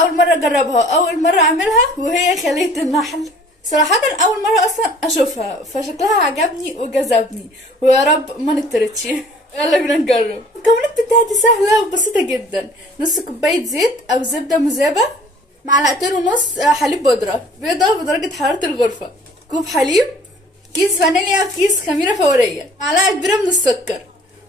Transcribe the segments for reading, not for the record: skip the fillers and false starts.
اول مره اجربها، اول مره اعملها، وهي خلية النحل. صراحة اول مرة اصلا اشوفها، فشكلها عجبني وجذبني، ويا رب ما نطردش. يلا بينا نجرب. المكونات بتاعتي سهلة وبسيطة جدا. نص كوباية زيت او زبدة مذابة، معلقتين ونص حليب بودرة، بيضة بدرجة حرارة الغرفة، كوب حليب، كيس فانيليا، كيس خميرة فورية، معلقة كبيرة من السكر،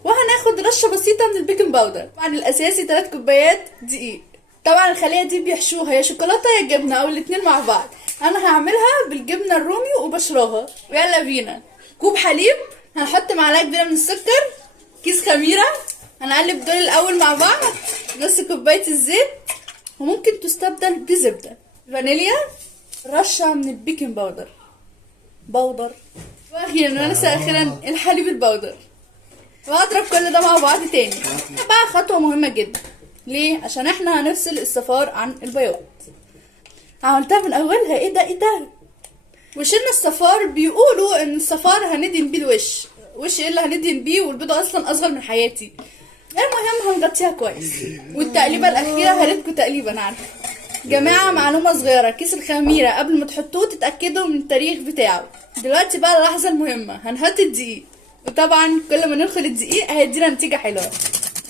وهناخد رشة بسيطة من البيكنج باودر. طبعا الاساسي 3 كوبايات دقيق. طبعا الخلية دي بيحشوها يا شوكولاتة يا جبنة او الاتنين مع بعض. انا هعملها بالجبنة الرومي وبشراها. ويلا بينا. كوب حليب، هنحط معلقة كبيرة من السكر، كيس خميرة، هنقلب دول الاول مع بعض، نص كوباية الزيت، وممكن تستبدل بزبدة، فانيليا، رشة من البيكنج باودر، واخيرا وليس اخيرا الحليب البودر. وهضرب كل ده مع بعض تاني. بقى خطوة مهمة جدا. ليه؟ عشان احنا هنفصل الصفار عن البياض. عملتها من اولها. ايه ده؟ وشلنا الصفار. بيقولوا ان الصفار هندهن بيه الوش. وش ايه اللي هندهن بيه والبيضة اصلا اصغر من حياتي. المهم هنغطيها كويس. والتقليبة الاخيرة هريتكوا تقليبة انا عارفة. جماعة معلومة صغيرة، كيس الخميرة قبل ما تحطوه تتأكدوا من التاريخ بتاعه. دلوقتي بقى اللحظة المهمة، هنحط الدقيق، وطبعا كل ما ندخل الدقيق هيدينا نتيجة حلوة.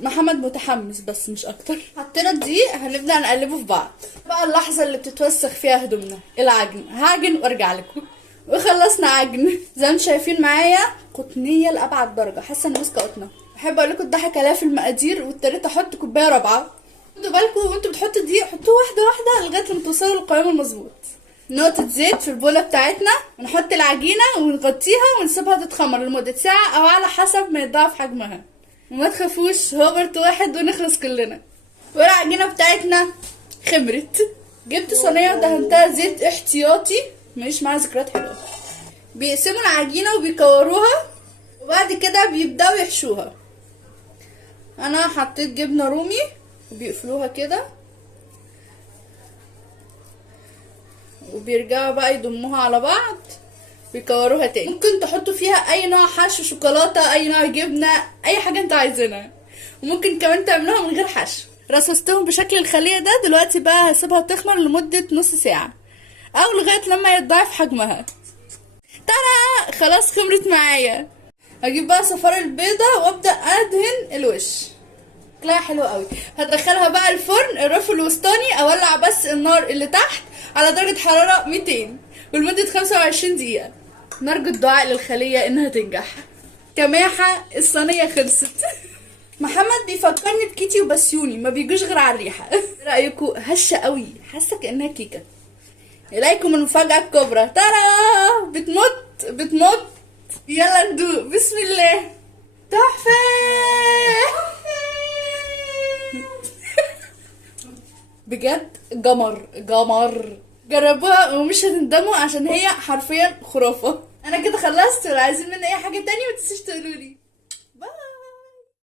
محمد متحمس بس مش اكتر. حطينا الدقيق، هنبدأ نقلبه في بعض. بقى اللحظة اللي بتتوسخ فيها هدومنا، العجن. هعجن وارجع لكم. وخلصنا عجن. زي ما انتم شايفين معايا قطنية لأبعد درجة، حاسة ان ماسكة قطنة. بحب اقول لكم الضحك عليها في المقادير، واضطريت احط كوباية رابعة. خدوا بالكم وانتوا بتحطوا الدقيق، حطوه واحدة واحدة لغاية لما توصلوا للقوام المظبوط. نقطة زيت في البولة بتاعتنا، ونحط العجينة ونغطيها ونسيبها تتخمر لمدة ساعة او على حسب ما يتضاعف حجمها. وما تخافوش، هو برت واحد ونخلص كلنا. والعجينة بتاعتنا خمرت. جبت صينية ودهنتها زيت احتياطي، ماليش معاها ذكريات حلوة. بيقسموا العجينة وبيكوروها، وبعد كده بيبدأوا يحشوها. انا حطيت جبنة رومي، وبيقفلوها كده، وبيرجعوا بقى يضموها على بعض، بيكوروها تاني. ممكن تحطوا فيها اي نوع حشو، شوكولاته، اي نوع جبنه، اي حاجه انتوا عايزينها. وممكن كمان تعملوها من غير حشو. رصصتهم بشكل الخليه ده. دلوقتي بقى هسيبها تخمر لمده نص ساعه او لغايه لما يتضاعف حجمها. ترى خلاص خمرت معايا. هجيب بقى صفار البيضه وابدا ادهن الوش. شكلها حلو قوي. هدخلها بقى الفرن الرف الوسطاني، اولع بس النار اللي تحت على درجه حراره 200 ولمده 25 دقيقه. نرجو الدعاء للخليه انها تنجح. كماحه الصينيه خلصت. محمد بيفكرني بكيتي وبسيوني، ما بيجوش غير على الريحه. رايكم؟ هشه قوي، حاسه كانها كيكه. اليكم المفاجاه الكبرى. ترى بتمط. يلا ندوق. بسم الله. تحفه. بجد جمر. جربوها ومش هتندموا، عشان هي حرفيا خرافة. انا كده خلصت. ولو عايزين مني اي حاجة تانية متنسوش تقولولي.